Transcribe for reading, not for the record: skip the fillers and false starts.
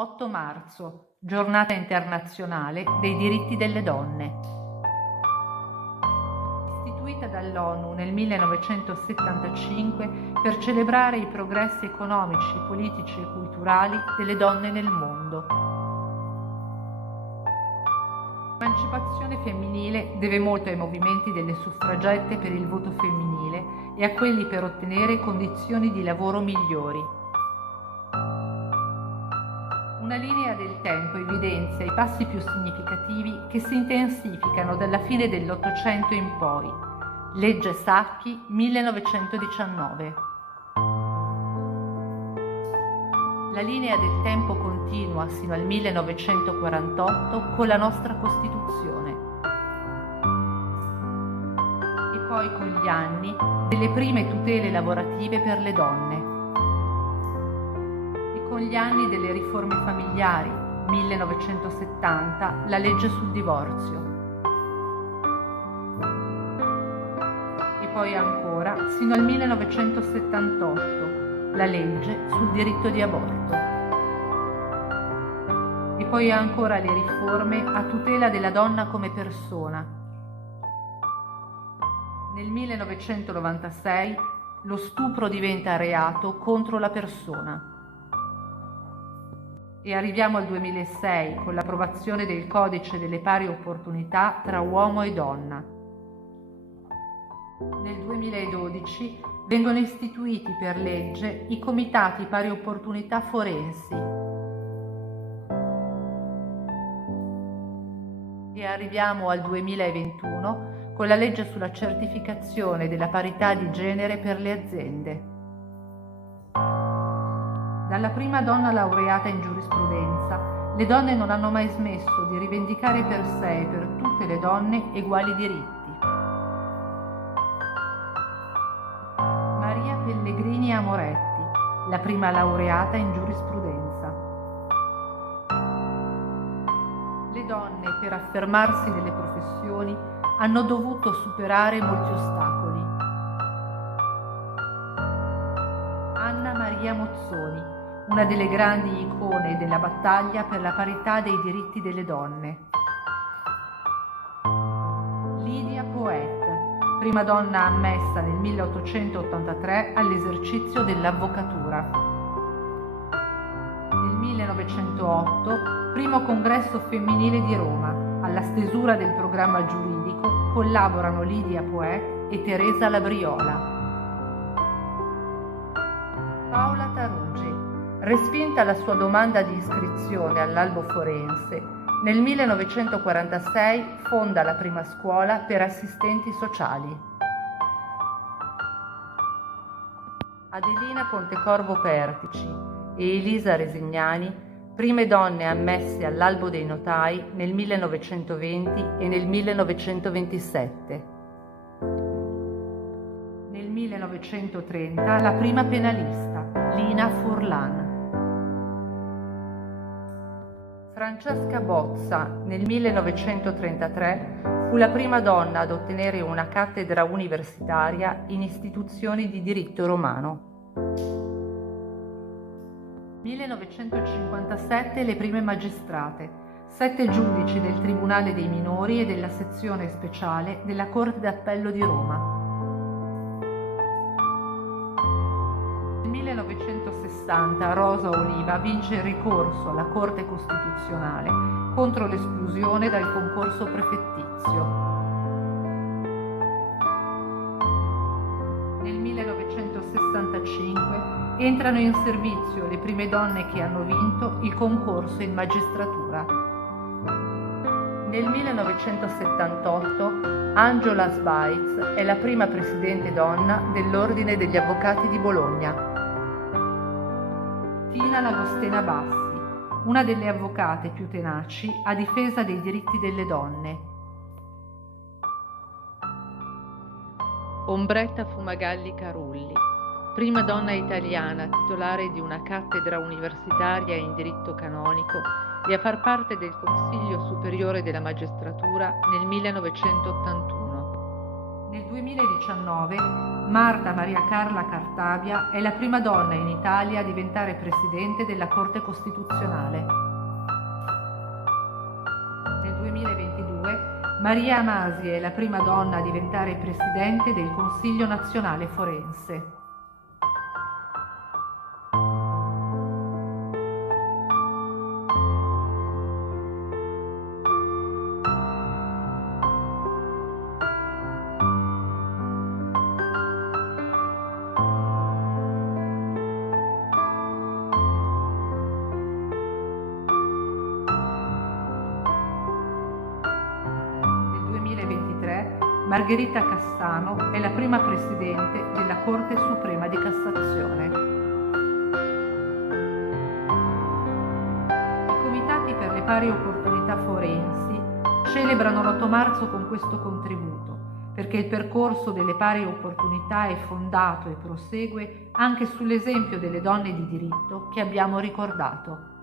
8 marzo, Giornata internazionale dei diritti delle donne. Istituita dall'ONU nel 1975 per celebrare i progressi economici, politici e culturali delle donne nel mondo. L'emancipazione femminile deve molto ai movimenti delle suffragette per il voto femminile e a quelli per ottenere condizioni di lavoro migliori. Una linea del tempo evidenzia i passi più significativi che si intensificano dalla fine dell'Ottocento in poi. Legge Sacchi, 1919. La linea del tempo continua sino al 1948 con la nostra Costituzione. E poi con gli anni delle prime tutele lavorative per le donne. Con gli anni delle riforme familiari, 1970, la legge sul divorzio. E poi ancora, sino al 1978, la legge sul diritto di aborto. E poi ancora le riforme a tutela della donna come persona. Nel 1996 lo stupro diventa reato contro la persona. E arriviamo al 2006 con l'approvazione del Codice delle pari opportunità tra uomo e donna. Nel 2012 vengono istituiti per legge i Comitati Pari Opportunità Forensi. E arriviamo al 2021 con la legge sulla certificazione della parità di genere per le aziende. Dalla prima donna laureata in giurisprudenza, le donne non hanno mai smesso di rivendicare per sé e per tutte le donne uguali diritti. Maria Pellegrini Amoretti, la prima laureata in giurisprudenza. Le donne, per affermarsi nelle professioni, hanno dovuto superare molti ostacoli. Anna Maria Mozzoni, una delle grandi icone della battaglia per la parità dei diritti delle donne. Lidia Poët, prima donna ammessa nel 1883 all'esercizio dell'avvocatura. Nel 1908, primo congresso femminile di Roma. Alla stesura del programma giuridico collaborano Lidia Poët e Teresa Labriola. Paola Tarugi, respinta la sua domanda di iscrizione all'albo forense, nel 1946 fonda la prima scuola per assistenti sociali. Adelina Pontecorvo Pertici e Elisa Resignani, prime donne ammesse all'albo dei notai nel 1920 e nel 1927. Nel 1930 la prima penalista, Lina Furlan. Francesca Bozza, nel 1933, fu la prima donna ad ottenere una cattedra universitaria in istituzioni di diritto romano. 1957 le prime magistrate, 7 giudici del Tribunale dei minori e della sezione speciale della Corte d'Appello di Roma. Nel 1960 Rosa Oliva vince il ricorso alla Corte Costituzionale contro l'esclusione dal concorso prefettizio. Nel 1965 entrano in servizio le prime donne che hanno vinto il concorso in magistratura. Nel 1978 Angela Sbaitz è la prima presidente donna dell'Ordine degli Avvocati di Bologna. Tina Lagostena Bassi, una delle avvocate più tenaci a difesa dei diritti delle donne. Ombretta Fumagalli Carulli, prima donna italiana titolare di una cattedra universitaria in diritto canonico e a far parte del Consiglio Superiore della Magistratura nel 1981. Nel 2019 Marta Maria Carla Cartabia è la prima donna in Italia a diventare presidente della Corte Costituzionale. Nel 2022 Maria Amasi è la prima donna a diventare presidente del Consiglio Nazionale Forense. Margherita Cassano è la prima presidente della Corte Suprema di Cassazione. I comitati per le pari opportunità forensi celebrano l'8 marzo con questo contributo, perché il percorso delle pari opportunità è fondato e prosegue anche sull'esempio delle donne di diritto che abbiamo ricordato.